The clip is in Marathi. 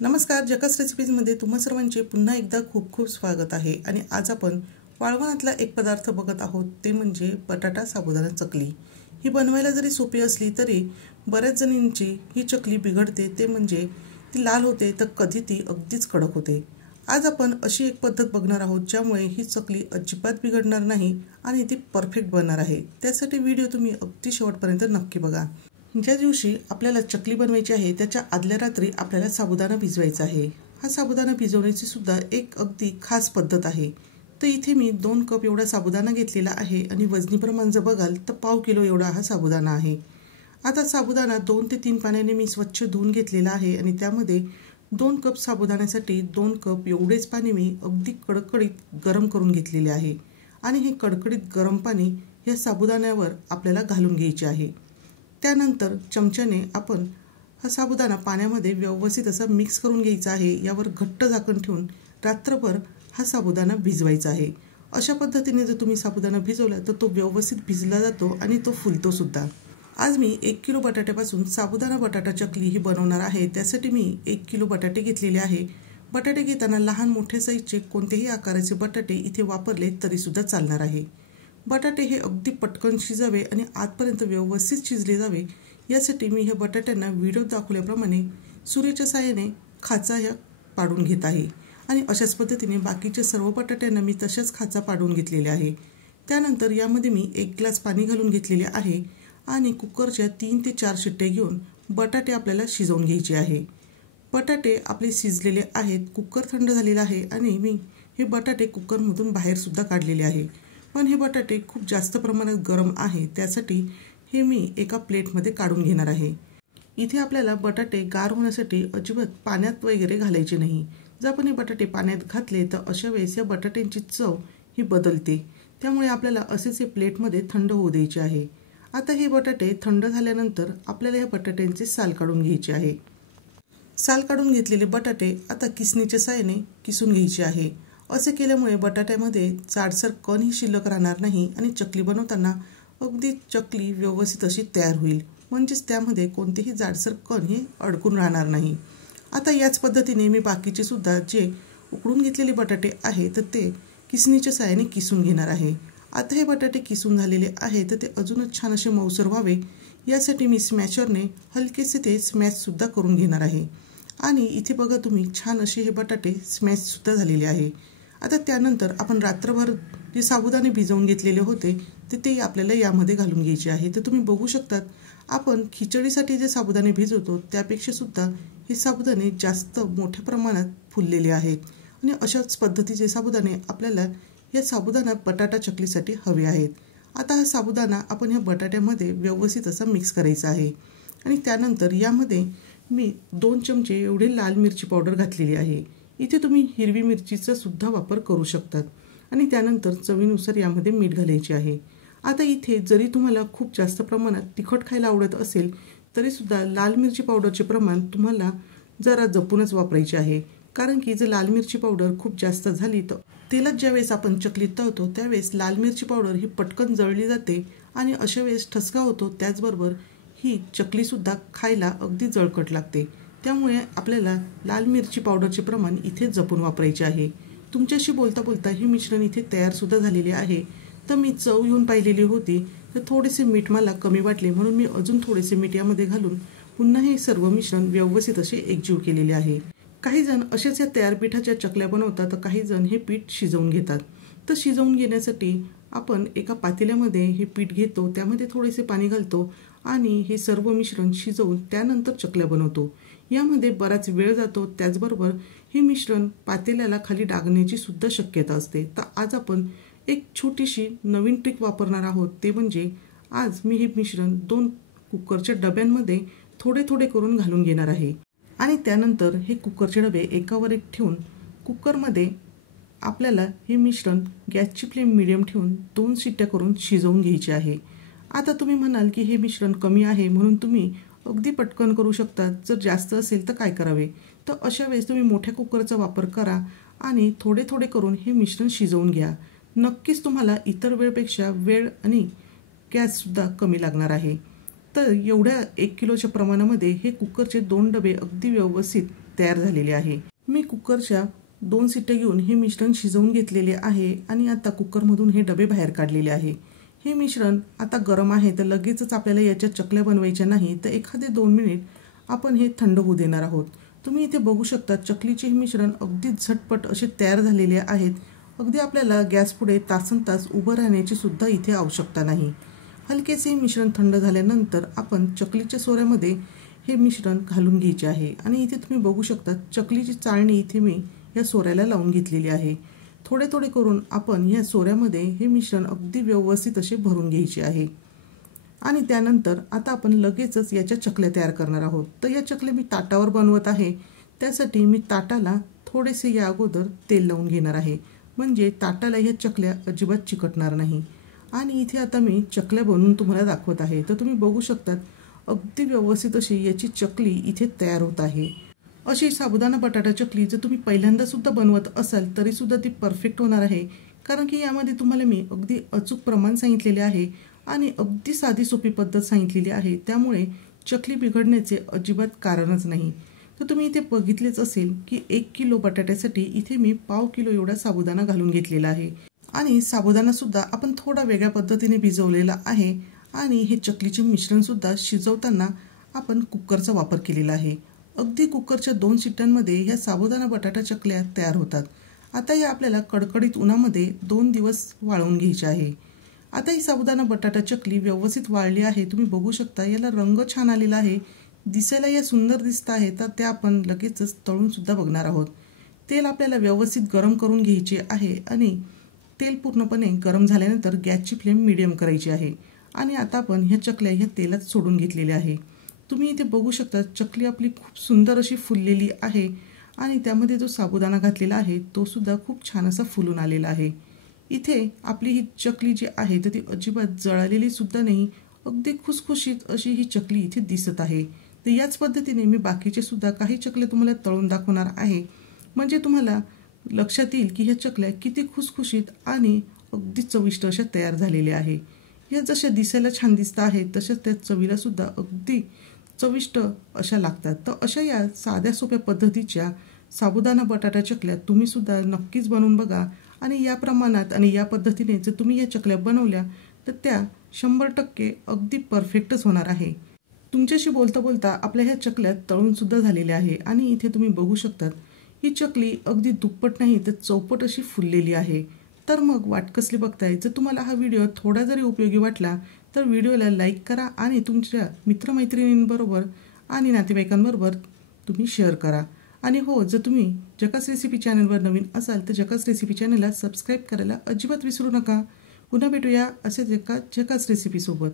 नमस्कार, जकास रेसिपीजमध्ये तुम्हा सर्वांचे पुन्हा एकदा खूप खूप स्वागत आहे। आणि आज आपण वाळवणातला एक पदार्थ बघत आहोत, ते म्हणजे बटाटा साबुदाणा चकली। ही बनवायला जरी सोपी असली तरी बऱ्याच जणींची ही चकली बिघडते, ते म्हणजे ती लाल होते तर कधी ती अगदीच कडक होते। आज आपण अशी एक पद्धत बघणार आहोत ज्यामुळे ही चकली अजिबात बिघडणार नाही आणि ती परफेक्ट बनणार आहे। त्यासाठी व्हिडिओ तुम्ही अगदी शेवटपर्यंत नक्की बघा। ज्या दिवशी आपल्याला चकली बनवायची आहे त्याच्या आदल्या रात्री आपल्याला साबुदाणा भिजवायचा आहे। हा साबुदाणा भिजवण्याची सुद्धा एक अगदी खास पद्धत आहे। तर इथे मी 2 कप एवढा साबुदाणा घेतलेला आहे आणि वजनी प्रमाण जर बघाल तर पाव किलो एवढा हा साबुदाणा आहे। आता साबुदाणा 2 ते 3 पाण्याने मी स्वच्छ धुवून घेतलेला आहे आणि त्यामध्ये 2 कप साबुदाण्यासाठी 2 कप एवढेच पाणी मी अगदी कडकडीत गरम करून घेतलेले आहे। आणि हे कडकडीत गरम पाणी या साबुदाण्यावर आपल्याला घालून घ्यायचे आहे। त्यानंतर चमच्याने आपण हा साबुदाणा पाण्यामध्ये व्यवस्थित असा मिक्स करून घ्यायचा आहे। यावर घट्ट झाकण ठेवून रात्रभर हा साबुदाणा भिजवायचा आहे। अशा पद्धतीने जर तुम्ही साबुदाणा भिजवला तर तो व्यवस्थित भिजला जातो आणि तो फुलतो सुद्धा। आज मी 1 किलो बटाट्यापासून साबुदाणा बटाटा चकली ही बनवणार आहे। त्यासाठी मी 1 किलो बटाटे घेतलेले आहे। बटाटे घेताना लहान मोठे साईजचे कोणतेही आकाराचे बटाटे इथे वापरले तरी सुद्धा चालणार आहे। बटाटे हे अगदी पटकन शिजावे आणि आतपर्यंत व्यवस्थित शिजले जावे यासाठी मी हे बटाट्यांना व्हिडिओ दाखवल्याप्रमाणे सुरीच्या साहाय्याने खाचा ह्या पाडून घेत आहे। आणि अशाच पद्धतीने बाकीच्या सर्व बटाट्यांना मी तशाच खाचा पाडून घेतलेले आहे। त्यानंतर यामध्ये मी 1 ग्लास पाणी घालून घेतलेले आहे आणि कुकरच्या 3 ते 4 शिट्ट्या घेऊन बटाटे आपल्याला शिजवून घ्यायचे आहे। बटाटे आपले शिजलेले आहेत। कुकर थंड झालेला आहे आणि मी हे बटाटे कुकरमधून बाहेर सुद्धा काढलेले आहे। पण हे बटाटे खूप जास्त प्रमाणात गरम आहे, त्यासाठी हे मी एका प्लेटमध्ये काढून घेणार आहे। इथे आपल्याला बटाटे गार होण्यासाठी अजिबात पाण्यात वगैरे घालायचे नाही। जर आपण हे बटाटे पाण्यात घातले तर अशा वेळेस या बटाट्यांची चव ही बदलते, त्यामुळे आपल्याला असेच हे प्लेटमध्ये थंड होऊ द्यायचे आहे। आता हे बटाटे थंड झाल्यानंतर आपल्याला या बटाट्यांचे साल काढून घ्यायचे आहे। साल काढून घेतलेले बटाटे आता किसणीच्या साहाय्याने किसून घ्यायचे आहे। असे केल्यामुळे बटाट्यामध्ये जाडसर कण ही शिल्लक राहणार नाही आणि चकली बनवताना अगदी चकली व्यवस्थित अशी तयार होईल, म्हणजेच त्यामध्ये कोणतेही जाडसर कण हे अडकून राहणार नाही। आता याच पद्धतीने मी बाकीचे सुद्धा जे उकडून घेतलेले बटाटे आहे तर ते किसणीच्या साहाय्याने किसून घेणार आहे। आता हे बटाटे किसून झालेले आहे तर ते अजूनच छान असे मऊसर व्हावे यासाठी मी स्मॅशरने हलकेसे ते स्मॅश सुद्धा करून घेणार आहे। आणि इथे बघा तुम्ही छान असे हे बटाटे स्मॅश सुद्धा झालेले आहे। आता त्यानंतर आपण रात्रभर जे साबुदाणे भिजवून घेतलेले होते ते आपल्याला यामध्ये घालून घ्यायचे आहे। तर तुम्ही बघू शकतात आपण खिचडीसाठी जे साबुदाणे भिजवतो त्यापेक्षा सुद्धा हे साबुदाणे जास्त मोठ्या प्रमाणात फुललेले आहेत आणि अशाच पद्धतीचे साबुदाणे आपल्याला या साबुदाणा बटाटा चकलीसाठी हवे आहेत। आता हा साबुदाणा आपण या बटाट्यामध्ये व्यवस्थित असा मिक्स करायचा आहे आणि त्यानंतर यामध्ये मी 2 चमचे एवढे लाल मिरची पावडर घातलेली आहे। इथे तुम्ही हिरवी मिरचीचा सुद्धा वापर करू शकतात आणि त्यानंतर चवीनुसार यामध्ये मीठ घालायचे आहे। आता इथे जरी तुम्हाला खूप जास्त प्रमाणात तिखट खायला आवडत असेल तरी सुद्धा लाल मिरची पावडरचे प्रमाण तुम्हाला जरा जपूनच वापरायचे आहे, कारण की जर लाल मिरची पावडर खूप जास्त झाली तर तेलात ज्यावेळेस आपण चकली तळतो त्यावेळेस लाल मिरची पावडर ही पटकन जळली जाते आणि अशा वेळेस ठसका होतो। त्याचबरोबर ही चकली सुद्धा खायला अगदी जळकट लागते, त्यामुळे आपल्याला लाल मिरची पावडरचे प्रमाण इथे जपून वापरायचे आहे। तुमच्याशी बोलता बोलता हे मिश्रण इथे तयार सुद्धा झालेले आहे। तर मी चव घेऊन पाहिलेली होती तर थोडेसे मीठ मला कमी वाटले, म्हणून मी अजून थोडेसे मीठ यामध्ये घालून पुन्हा हे सर्व मिश्रण व्यवस्थित असे एकजीव केलेले आहे। काही जण अशाच या तयार पिठाच्या चकल्या बनवतात तर काही जण हे पीठ शिजवून घेतात। तर शिजवून घेण्यासाठी आपण एका पातेल्यामध्ये हे पीठ घेतो, त्यामध्ये थोडेसे पाणी घालतो आणि हे सर्व मिश्रण शिजवून त्यानंतर चकल्या बनवतो। यामध्ये बराच वेळ जातो, त्याचबरोबर हे मिश्रण पातेल्याला खाली डागण्याची सुद्धा शक्यता असते। तर आज आपण एक छोटीशी नवीन ट्रिक वापरणार आहोत, ते म्हणजे आज मी हे मिश्रण 2 कुकरच्या डब्यांमध्ये थोडे थोडे करून घालून घेणार आहे आणि त्यानंतर हे कुकरचे डबे एकावर एक ठेवून कुकरमध्ये आपल्याला हे मिश्रण गॅसची फ्लेम मीडियम ठेवून 2 शिट्ट्या करून शिजवून घ्यायचे आहे। आता तुम्ही म्हणाल की हे मिश्रण कमी आहे म्हणून तुम्ही अगदी पटकन करू शकता, जर जास्त असेल तर काय करावे? तर अशा वेळेस तुम्ही मोठ्या कुकरचा वापर करा आणि थोडे थोडे करून हे मिश्रण शिजवून घ्या। नक्कीच तुम्हाला इतर वेळेपेक्षा वेळ आणि गॅस सुद्धा कमी लागणार आहे। तर एवढ्या 1 किलोच्या प्रमाणामध्ये हे कुकरचे 2 डबे अगदी व्यवस्थित तयार झालेली आहे। मी कुकरच्या 2 शिट्ट्या घेऊन हे मिश्रण शिजवून घेतलेले आहे आणि आता कुकरमधून हे डबे बाहेर काढलेले आहे। हे मिश्रण आता गरम आहे तर लगेचच आपल्याला याच्या चकल्या बनवायच्या नाही, तर एखादे 2 मिनिट आपण हे थंड होऊ देणार आहोत। तुम्ही इथे बघू शकता चकलीचे हे मिश्रण अगदी झटपट असे तयार झालेले आहेत। अगदी आपल्याला गॅस पुढे तासनतास उभं राहण्याची सुद्धा इथे आवश्यकता नाही। हलकेसे मिश्रण थंड झाल्यानंतर आपण चकलीच्या सोऱ्यामध्ये हे मिश्रण घालून घ्यायचे आहे आणि इथे तुम्ही बघू शकता चकलीची चाळणी इथे मी या सोऱ्याला लावून घेतलेली आहे। थोडे थोडे करून आपण या सोऱ्यामध्ये हे मिश्रण अगदी व्यवस्थित असे भरून घ्यायचे आहे आणि त्यानंतर आता आपण लगेचच याच्या चकल्या तयार करणार आहोत। तर या चकल्या मी ताटावर बनवत आहे, त्यासाठी मी ताटाला थोडेसे या अगोदर तेल लावून घेणार आहे, म्हणजे ताटाला ह्या चकल्या अजिबात चिकटणार नाही। आणि इथे आता मी चकल्या बनवून तुम्हाला दाखवत आहे, तर तुम्ही बघू शकतात अगदी व्यवस्थित अशी याची चकली इथे तयार होत आहे। अशी साबुदाणा बटाटा चकली जर तुम्ही पहिल्यांदा सुद्धा बनवत असाल तरी सुद्धा ती परफेक्ट होणार आहे, कारण की यामध्ये तुम्हाला मी अगदी अचूक प्रमाण सांगितलेले आहे आणि अगदी साधी सोपी पद्धत सांगितलेली आहे, त्यामुळे चकली बिघडण्याचे अजिबात कारणच नाही। तर तुम्ही इथे बघितलेच असेल की 1 किलो बटाट्यासाठी इथे मी 1/2 किलो एवढा साबुदाणा घालून घेतलेला आहे आणि साबुदाणा सुद्धा आपण थोडा वेगळ्या पद्धतीने भिजवलेला आहे आणि हे चकलीचे मिश्रण सुद्धा शिजवताना आपण कुकरचा वापर केलेला आहे। अगदी कुकरच्या 2 शिट्ट्यांमध्ये ह्या साबुदाणा बटाटा चकल्या तयार होतात। आता या आपल्याला कडकडीत उन्हामध्ये 2 दिवस वाळवून घ्यायचे आहे। आता ही साबुदाणा बटाटा चकली व्यवस्थित वाळली आहे, तुम्ही बघू शकता याला रंग छान आलेला आहे, दिसायला या सुंदर दिसत आहे। तर त्या आपण लगेचच तळून सुद्धा बघणार आहोत। तेल आपल्याला व्यवस्थित गरम करून घ्यायचे आहे आणि तेल पूर्णपणे गरम झाल्यानंतर गॅसची फ्लेम मीडियम करायची आहे आणि आता आपण ह्या चकल्या ह्या तेलात सोडून घेतलेल्या आहे। तुम्ही इथे बघू शकता चकली आपली खूप सुंदर अशी फुललेली आहे आणि त्यामध्ये जो साबुदाणा घातलेला आहे तो सुद्धा खूप छान असा फुलून आलेला आहे। इथे आपली ही चकली जी आहे तर ती अजिबात जळालेली सुद्धा नाही, अगदी खुसखुशीत अशी ही चकली इथे दिसत आहे। तर याच पद्धतीने मी बाकीचे सुद्धा काही चकल्या तुम्हाला तळून दाखवणार आहे, म्हणजे तुम्हाला लक्षात येईल की ह्या चकल्या किती खुसखुशीत आणि अगदी चविष्ट अशा तयार झालेल्या आहे। या जशा दिसायला छान दिसत आहेत तशाच त्या चवीला सुद्धा अगदी चविष्ट अशा लागतात। तर अशा या साध्या सोप्या पद्धतीच्या साबुदाणा बटाटा चकल्या तुम्ही सुद्धा नक्कीच बनवून बघा आणि या प्रमाणात आणि या पद्धतीने जर तुम्ही या चकल्या बनवल्या तर त्या 100% अगदी परफेक्टच होणार आहे। तुमच्याशी बोलता बोलता आपल्या ह्या चकल्या तळून सुद्धा झालेल्या आहे आणि इथे तुम्ही बघू शकतात ही चकली अगदी दुप्पट नाही तर चौपट अशी फुललेली आहे। तर मग वाट कसली बघताय? जर तुम्हाला हा व्हिडिओ थोडा जरी उपयोगी वाटला तर व्हिडिओला लाईक करा आणि तुमच्या मित्रमैत्रिणींबरोबर आणि नातेवाईकांबरोबर तुम्ही शेअर करा। आणि हो, जर तुम्ही जकास रेसिपी चॅनलवर नवीन असाल तर जकास रेसिपी चॅनलला सबस्क्राईब करायला अजिबात विसरू नका। पुन्हा भेटूया असेच एका जकास रेसिपी सोबत।